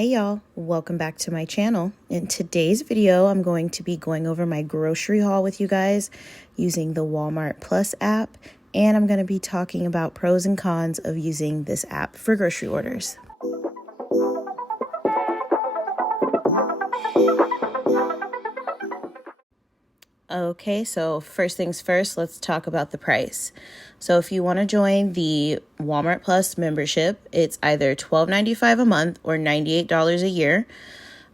Hey y'all, welcome back to my channel. In today's video, I'm going to be going over my grocery haul with you guys using the Walmart Plus app, and I'm going to be talking about pros and cons of using this app for grocery orders. Okay, so first things first, let's talk about the price. So if you want to join the Walmart Plus membership, it's either $12.95 a month or $98 a year.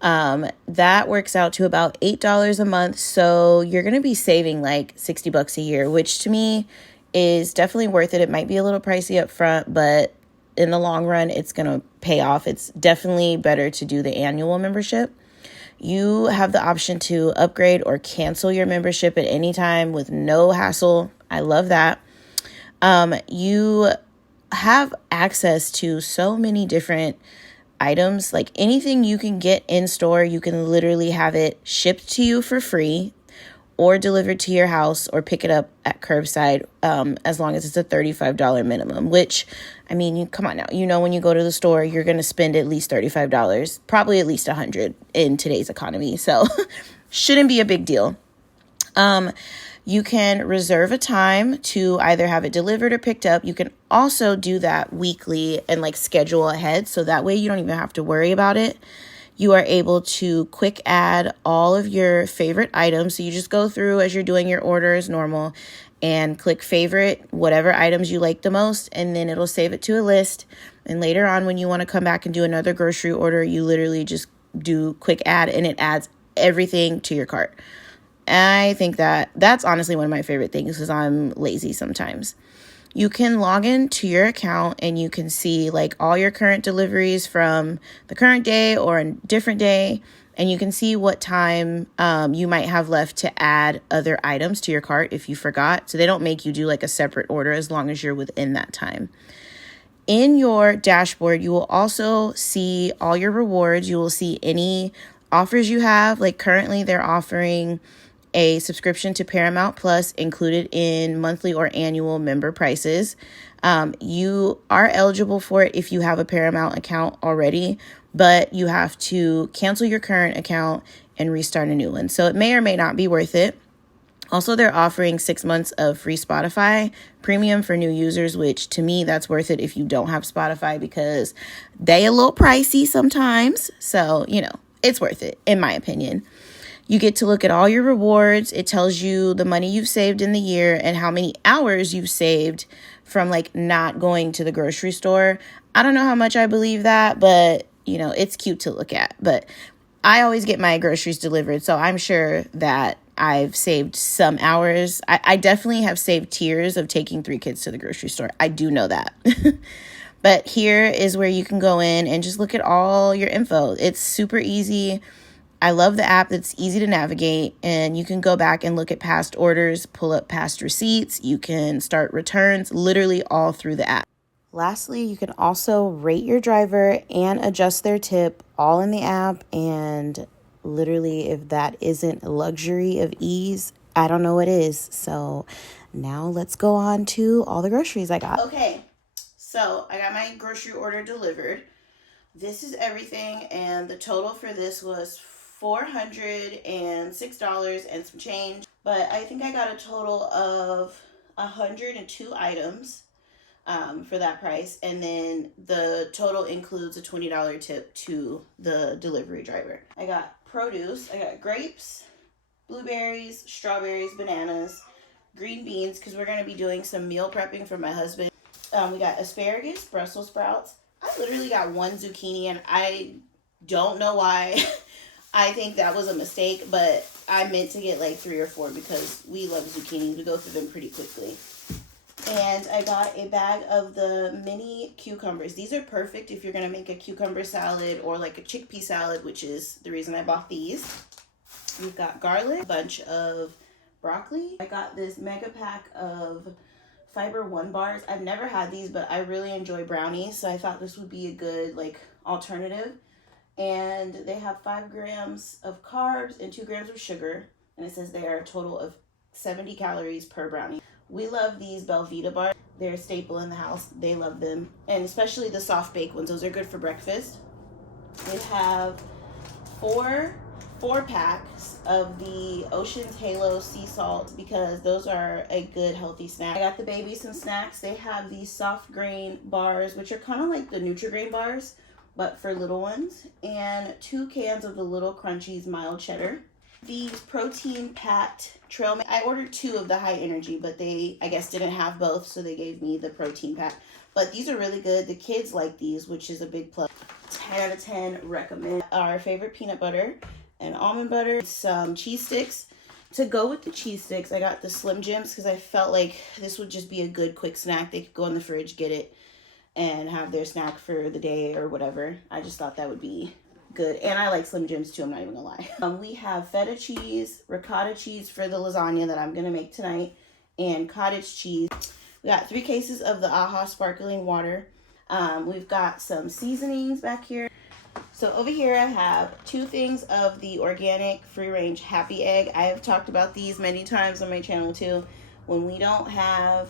That works out to about $8 a month. So you're going to be saving like $60 a year, which to me is definitely worth it. It might be a little pricey up front, but in the long run, it's going to pay off. It's definitely better to do the annual membership. You have the option to upgrade or cancel your membership at any time with no hassle. I love that. You have access to so many different items, like anything you can get in store, you can literally have it shipped to you for free or delivered to your house or pick it up at curbside, as long as it's a $35 minimum, which, I mean, you come on now, you know, when you go to the store, you're going to spend at least $35, probably at least $100 in today's economy. So shouldn't be a big deal. You can reserve a time to either have it delivered or picked up. You can also do that weekly and like schedule ahead. So that way you don't even have to worry about it. You are able to quick add all of your favorite items. So you just go through as you're doing your order as normal and click favorite, whatever items you like the most, and then it'll save it to a list. And later on, when you want to come back and do another grocery order, you literally just do quick add and it adds everything to your cart. I think that's honestly one of my favorite things because I'm lazy sometimes. You can log into your account and you can see like all your current deliveries from the current day or a different day. And you can see what time you might have left to add other items to your cart if you forgot. So they don't make you do like a separate order as long as you're within that time. In your dashboard, you will also see all your rewards. You will see any offers you have. Like currently they're offering a subscription to Paramount Plus included in monthly or annual member prices. You are eligible for it if you have a Paramount account already, but you have to cancel your current account and restart a new one. So it may or may not be worth it. Also, they're offering 6 months of free Spotify premium for new users, which to me, that's worth it if you don't have Spotify because they a little pricey sometimes. So, you know, it's worth it in my opinion. You get to look at all your rewards. It tells you the money you've saved in the year and how many hours you've saved from like not going to the grocery store. I don't know how much I believe that, but you know, it's cute to look at. But I always get my groceries delivered, so I'm sure that I've saved some hours. I definitely have saved tears of taking 3 kids to the grocery store. I do know that. But here is where you can go in and just look at all your info. It's super easy. I love the app. It's easy to navigate, and you can go back and look at past orders, pull up past receipts. You can start returns, literally all through the app. Lastly, you can also rate your driver and adjust their tip all in the app. And literally, if that isn't a luxury of ease, I don't know what is. So now let's go on to all the groceries I got. Okay, so I got my grocery order delivered. This is everything, and the total for this was $406 and some change. But I think I got a total of 102 items for that price. And then the total includes a $20 tip to the delivery driver. I got produce. I got grapes, blueberries, strawberries, bananas, green beans, because we're going to be doing some meal prepping for my husband. We got asparagus, Brussels sprouts. I literally got 1 zucchini, and I don't know why. I think that was a mistake, but I meant to get like 3 or 4 because we love zucchini. We go through them pretty quickly. And I got a bag of the mini cucumbers. These are perfect if you're going to make a cucumber salad or like a chickpea salad, which is the reason I bought these. We've got garlic, a bunch of broccoli. I got this mega pack of Fiber One bars. I've never had these, but I really enjoy brownies, so I thought this would be a good like alternative. And they have 5 grams of carbs and 2 grams of sugar, and it says they are a total of 70 calories per brownie. We love these Belvita bars. They're a staple in the house. They love them, and especially the soft baked ones. Those are good for breakfast. We they have four packs of the Ocean's Halo sea salt because those are a good healthy snack. I got the baby some snacks. They have these soft grain bars, which are kind of like the Nutri-Grain bars, but for little ones, and 2 cans of the Little Crunchies mild cheddar. These protein packed trail mix. I ordered 2 of the high energy, but they, I guess, didn't have both, so they gave me the protein pack. But these are really good. The kids like these, which is a big plus. 10 out of 10 recommend. Our favorite peanut butter and almond butter, some cheese sticks. To go with the cheese sticks, I got the Slim Jims because I felt like this would just be a good quick snack. They could go in the fridge, get it, and have their snack for the day or whatever. I just thought that would be good. And I like Slim Jims too, I'm not even gonna lie. We have feta cheese, ricotta cheese for the lasagna that I'm gonna make tonight, and cottage cheese. We got 3 cases of the AHA sparkling water. We've got some seasonings back here. So over here I have 2 things of the organic free-range happy egg. I have talked about these many times on my channel too. When we don't have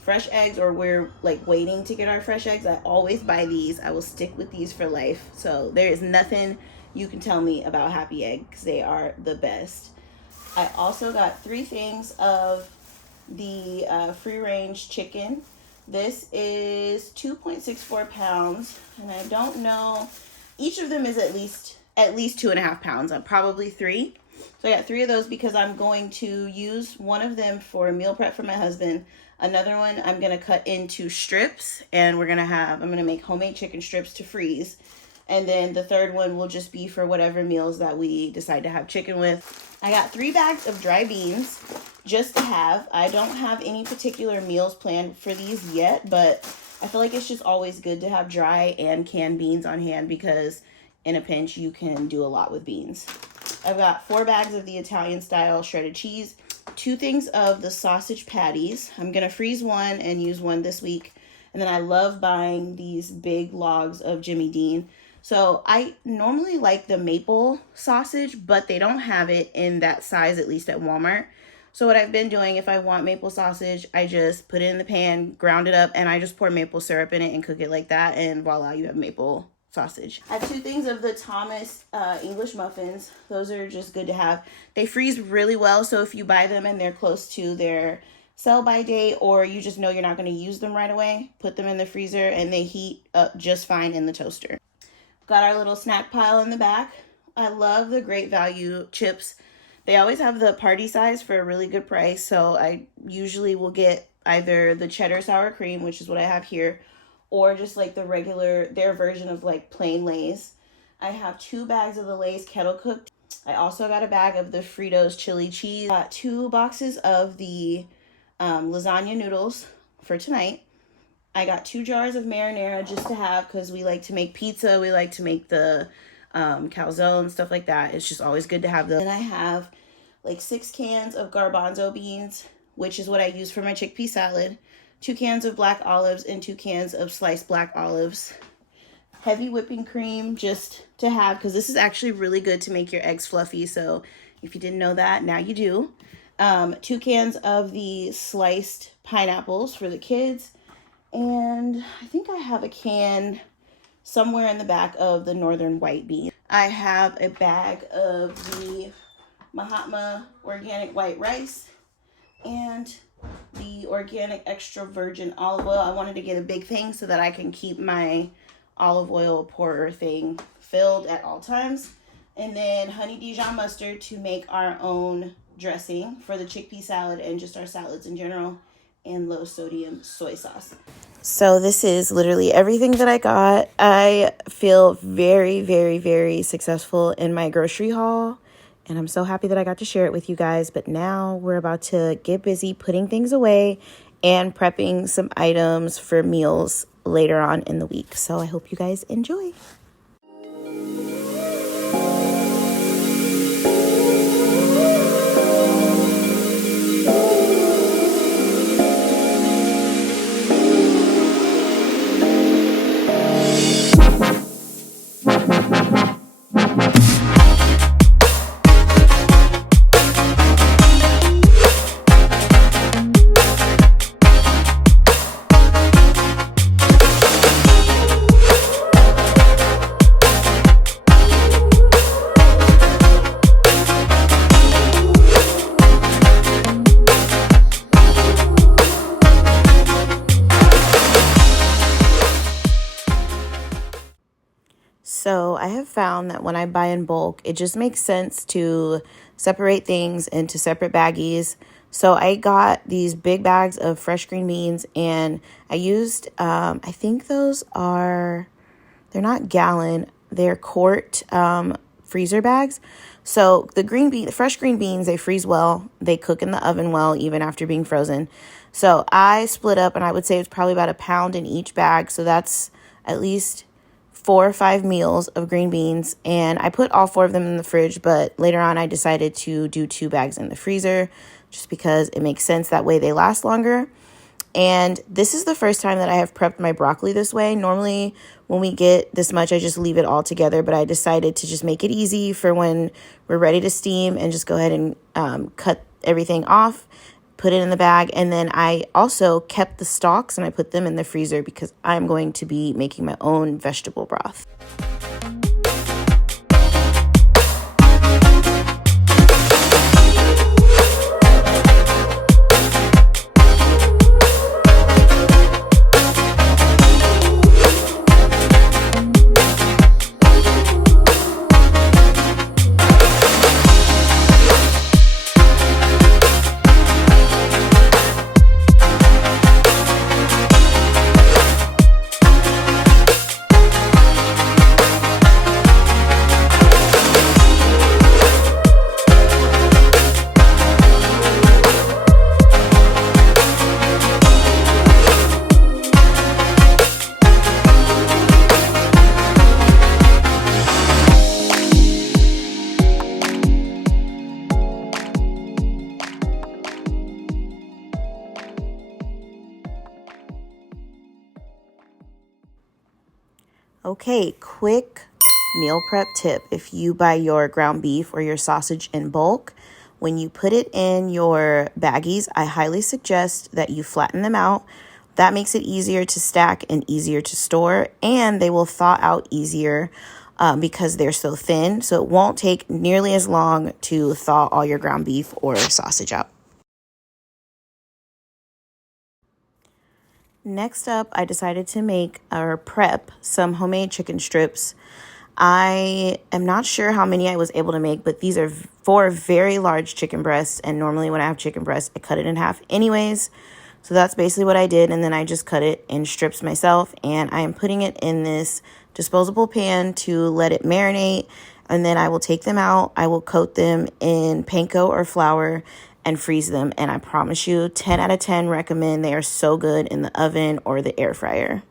fresh eggs, or we're like waiting to get our fresh eggs, I always buy these. I will stick with these for life. So there is nothing you can tell me about happy eggs. They are the best. I also got 3 things of the free-range chicken. This is 2.64 pounds, and I don't know, each of them is at least 2.5 pounds. I'm probably 3. So I got 3 of those because I'm going to use one of them for meal prep for my husband. Another one I'm going to cut into strips, and I'm going to make homemade chicken strips to freeze. And then the third one will just be for whatever meals that we decide to have chicken with. I got 3 bags of dry beans just to have. I don't have any particular meals planned for these yet, but I feel like it's just always good to have dry and canned beans on hand because in a pinch you can do a lot with beans. I've got 4 bags of the Italian style shredded cheese, 2 things of the sausage patties. I'm going to freeze one and use one this week. And then I love buying these big logs of Jimmy Dean. So I normally like the maple sausage, but they don't have it in that size, at least at Walmart. So what I've been doing, if I want maple sausage, I just put it in the pan, ground it up, and I just pour maple syrup in it and cook it like that. And voila, you have maple sausage. I have 2 things of the Thomas English muffins. Those are just good to have. They freeze really well, so if you buy them and they're close to their sell-by date, or you just know you're not going to use them right away, put them in the freezer and they heat up just fine in the toaster. Got our little snack pile in the back. I love the Great Value chips. They always have the party size for a really good price, so I usually will get either the cheddar sour cream, which is what I have here, or just like the regular, their version of like plain Lay's. I have 2 bags of the Lay's kettle cooked. I also got a bag of the Fritos chili cheese. Got 2 boxes of the lasagna noodles for tonight. I got 2 jars of marinara just to have because we like to make pizza. We like to make the calzone, stuff like that. It's just always good to have them. And I have like 6 cans of garbanzo beans, which is what I use for my chickpea salad. 2 cans of black olives and 2 cans of sliced black olives. Heavy whipping cream just to have because this is actually really good to make your eggs fluffy. So if you didn't know that, now you do. 2 cans of the sliced pineapples for the kids. And I think I have a can somewhere in the back of the northern white bean. I have a bag of the Mahatma organic white rice and the organic extra virgin olive oil. I wanted to get a big thing so that I can keep my olive oil pourer thing filled at all times. And then honey Dijon mustard to make our own dressing for the chickpea salad and just our salads in general, and low sodium soy sauce. So this is literally everything that I got. I feel very, very, very successful in my grocery haul, and I'm so happy that I got to share it with you guys. But now we're about to get busy putting things away and prepping some items for meals later on in the week. So I hope you guys enjoy. So I have found that when I buy in bulk, it just makes sense to separate things into separate baggies. So I got these big bags of fresh green beans, and I used, I think they're not gallon, they're quart freezer bags. So the fresh green beans, they freeze well, they cook in the oven well, even after being frozen. So I split up, and I would say it's probably about a pound in each bag. So that's at least 4 or 5 meals of green beans, and I put all 4 of them in the fridge, but later on I decided to do 2 bags in the freezer just because it makes sense. That way they last longer. And this is the first time that I have prepped my broccoli this way. Normally when we get this much, I just leave it all together, but I decided to just make it easy for when we're ready to steam and just go ahead and cut everything off, put it in the bag. And then I also kept the stalks and I put them in the freezer because I'm going to be making my own vegetable broth. Okay, quick meal prep tip. If you buy your ground beef or your sausage in bulk, when you put it in your baggies, I highly suggest that you flatten them out. That makes it easier to stack and easier to store, and they will thaw out easier because they're so thin. So it won't take nearly as long to thaw all your ground beef or sausage out. Next up, I decided to make or prep some homemade chicken strips. I am not sure how many I was able to make, but these are 4 very large chicken breasts. And normally when I have chicken breasts, I cut it in half anyways. So that's basically what I did. And then I just cut it in strips myself. And I am putting it in this disposable pan to let it marinate. And then I will take them out. I will coat them in panko or flour and freeze them. And I promise you, 10 out of 10 recommend. They are so good in the oven or the air fryer.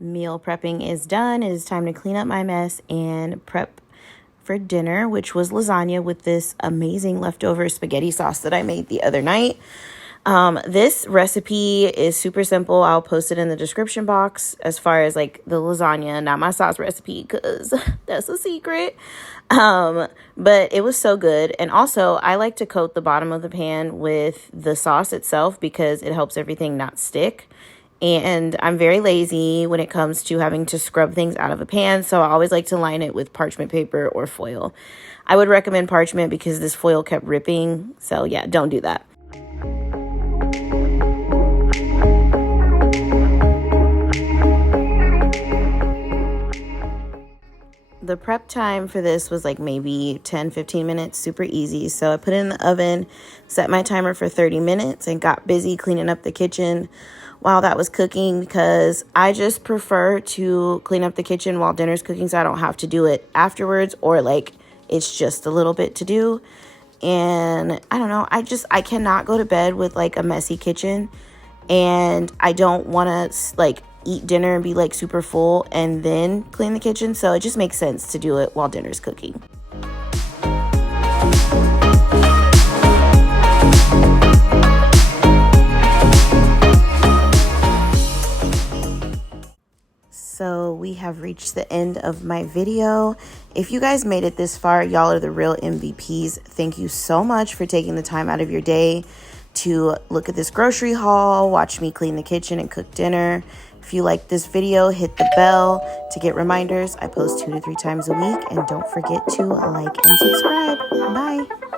Meal prepping is done. It is time to clean up my mess and prep for dinner, which was lasagna with this amazing leftover spaghetti sauce that I made the other night. This recipe is super simple. I'll post it in the description box as far as like the lasagna, not my sauce recipe, because that's a secret. But it was so good. And also I like to coat the bottom of the pan with the sauce itself because it helps everything not stick. And I'm very lazy when it comes to having to scrub things out of a pan, so I always like to line it with parchment paper or foil. I would recommend parchment because this foil kept ripping, so yeah, don't do that. The prep time for this was like maybe 10-15 minutes, super easy. So I put it in the oven, set my timer for 30 minutes, and got busy cleaning up the kitchen while that was cooking because I just prefer to clean up the kitchen while dinner's cooking so I don't have to do it afterwards or like it's just a little bit to do. And I don't know, I cannot go to bed with like a messy kitchen, and I don't want to like eat dinner and be like super full and then clean the kitchen. So it just makes sense to do it while dinner's cooking. so we have reached the end of my video. If you guys made it this far, y'all are the real MVPs. Thank you so much for taking the time out of your day to look at this grocery haul, watch me clean the kitchen and cook dinner. If you like this video, hit the bell to get reminders. I post 2 to 3 times a week, and don't forget to like and subscribe. Bye.